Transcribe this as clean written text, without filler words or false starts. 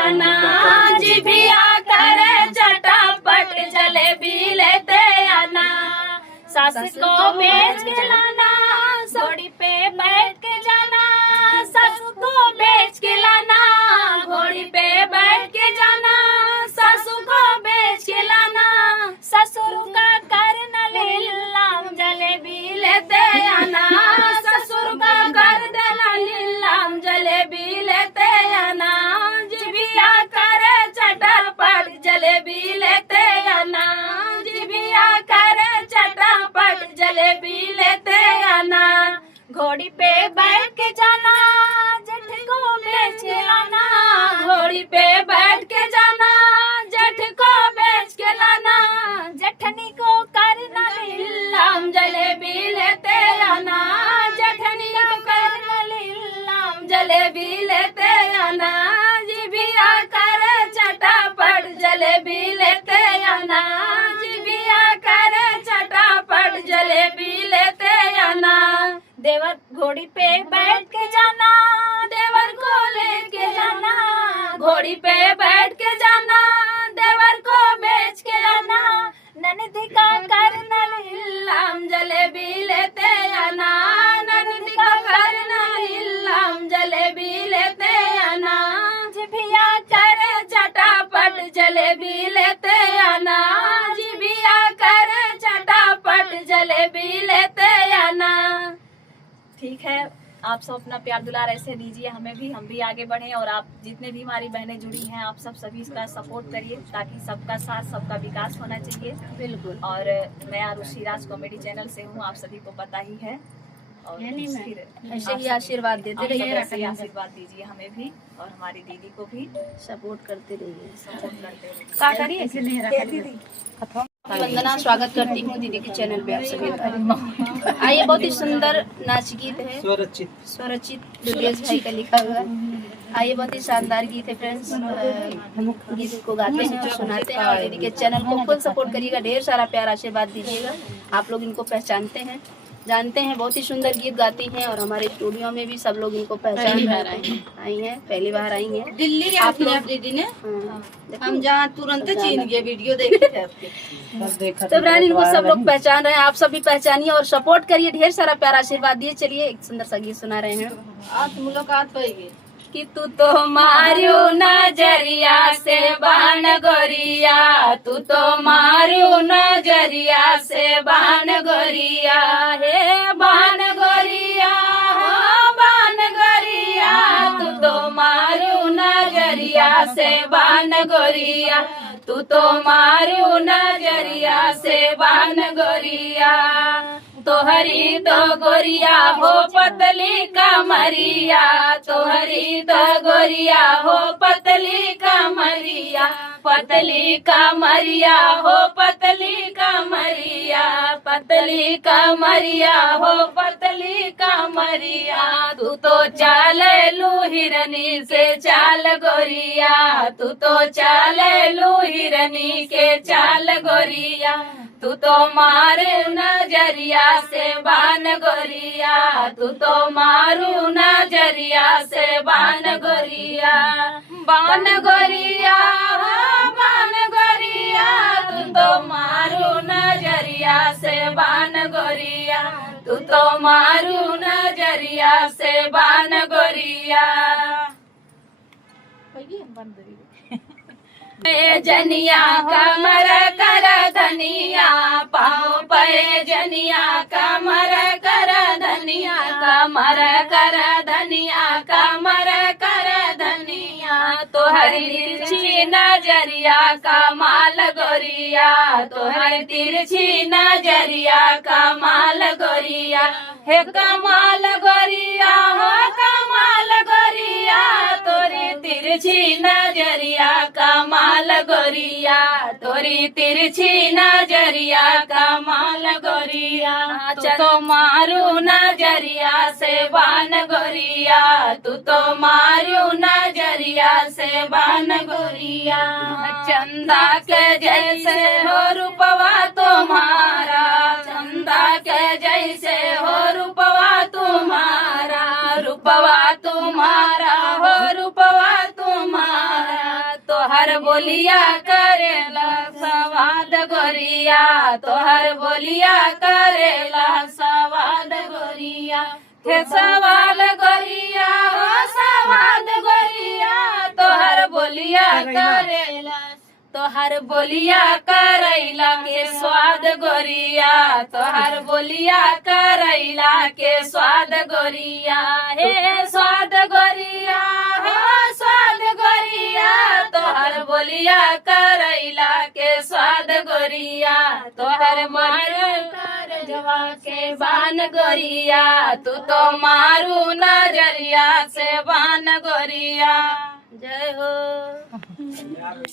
आना, जिभिया करे चटापट जलेबी लेते आना। सास को बेच के लाना, घोड़ी पे बैठ के जाना। सास को बेच के लाना, घोड़ी पे बैठ के जाना। सासू को बेच के लाना, ससुर का कर न लीलाम जलेबी लेते आना। ससुर का कर देना लीलाम जलेबी लेते आना। जिभिया करे चटापट जलेबी लेते आना। जिभिया करे चटापट जलेबी लेते आना। घोड़ी पे बैठ के जाना, जेठ को बेच के लाना। घोड़ी पे बैठ के जाना, जेठ को बेच के लाना। जेठनी को करना लीलाम जलेबी लेते आना। जेठनी को करना लीलाम जलेबी लेते आना। जिभिया करे चटापट जलेबी लेते आना। जिभिया करे चटापट जलेबी लेते आना। देवर घोड़ी पे बैठ के जाना, देवर को लेके जाना। घोड़ी पे बैठ के जाना, देवर को बेच के लाना। ननद का करना लीलाम जलेबी लेते आना। ननद का करना लीलाम जलेबी लेते आना। जिभिया करे चटापट जलेबी लेते आना। जिभिया करे चटापट जलेबी लेते आना। ठीक है, आप सब अपना प्यार दुलार ऐसे दीजिए हमें भी, हम भी आगे बढ़ें। और आप जितने भी हमारी बहनें जुड़ी हैं, आप सब सभी का सपोर्ट करिए, ताकि सबका साथ सबका विकास होना चाहिए। बिल्कुल। और मैं आरुषि राज कॉमेडी चैनल से हूँ, आप सभी को पता ही है। और ऐसे ही आशीर्वाद देते रहिए, ऐसे आशीर्वाद दीजिए हमें भी और हमारी दीदी को भी सपोर्ट करते रहिए। सपोर्ट करते रहिए। वंदना, स्वागत करती हूँ दीदी के चैनल पे आप सभी का। आइए, बहुत ही सुंदर नाच गीत है, स्वरचित दुर्गेश भाई का लिखा हुआ। आइए, बहुत ही शानदार गीत है फ्रेंड्स। गीत को गाते हैं और सुनाते हैं। और दीदी के चैनल को फुल सपोर्ट करिएगा, ढेर सारा प्यार आशीर्वाद दीजिएगा। आप लोग इनको पहचानते हैं, जानते हैं, बहुत ही सुंदर गीत गाती हैं। और हमारे स्टूडियो में भी सब लोग इनको पहचान आई हैं, पहली बार आई हैं दिल्ली। आप लोग दीदी ने हम जहाँ तुरंत चीन गए, वीडियो देखे थे आपके। तो ब्रांड इनको सब लोग पहचान रहे हैं, आप सब भी पहचानिए और सपोर्ट करिए, ढेर सारा प्यार आशीर्वाद दिए। चलिए एक सुंदर सा गीत सुना रहे हैं। आज मुलाकात होगी कि तू तो मारू नजरिया से बान गोरिया। तू तो मारू नजरिया से बान गोरिया। हे बान गोरिया, हो बान गोरिया। तू तो मारू नजरिया से बान गोरिया। तू तो मारू नजरिया से बान गोरिया। तोहरी तो गोरिया हो पतली कमरिया। तोहरी तो गोरिया हो पतली कमरिया। पतली कमरिया हो पतली कमरिया। पतली कमरिया हो पतली कमरिया। तू तो चाल लू हिरनी से चाल गोरिया। तू तो चाल लू हिरनी के चाल गोरिया। तू तो मारू नजरिया से बान गोरिया। तू तो मारू नजरिया से बान गोरिया। बान गोरिया, बान गोरिया। तू तो मारू नजरिया से बान गोरिया। तू तो मारू नजरिया से बान गोरिया। जनिया कमर कर धनिया, पाँव पे जनिया कमर कर धनिया। कमर कर धनिया, कमर कर धनिया। तोहरी तिरछी नजरिया कमाल गोरिया। तोहरी तिरछी नजरिया कमाल गोरिया। हे कमाल गोरिया, हो कमाल गोरिया। तोरी तिरछी नजरिया कमाल गोरिया। तोरी तिरछी नजरिया कमाल गोरिया। तू तो मारू नजरिया से बान गोरिया। तू तो मारू नजरिया से बान गोरिया। चंदा के जैसे हो रूपवा तुम्हारा। चंदा के जैसे हो रूपवा तुम्हारा। रूपवा तुम्हारा हो रूपवा तुम्हारा। तोहर बोलिया करेला स्वाद गोरिया, तोहर बोलिया करेला स्वाद गोरिया, हे सवाल गोरिया हो सवाद गोरिया, तोहर बोलिया करेला, तोहर बोलिया करैला के स्वाद गोरिया, तोहर बोलिया करैला के स्वाद गोरिया, हे स्वाद गोरिया हो स्वाद गोरिया, तोहर बोलिया करैला के स्वाद गोरिया, तोहर मार जवा के बान गोरिया, तू तो मारू नजरिया से बान गोरिया। जय हो।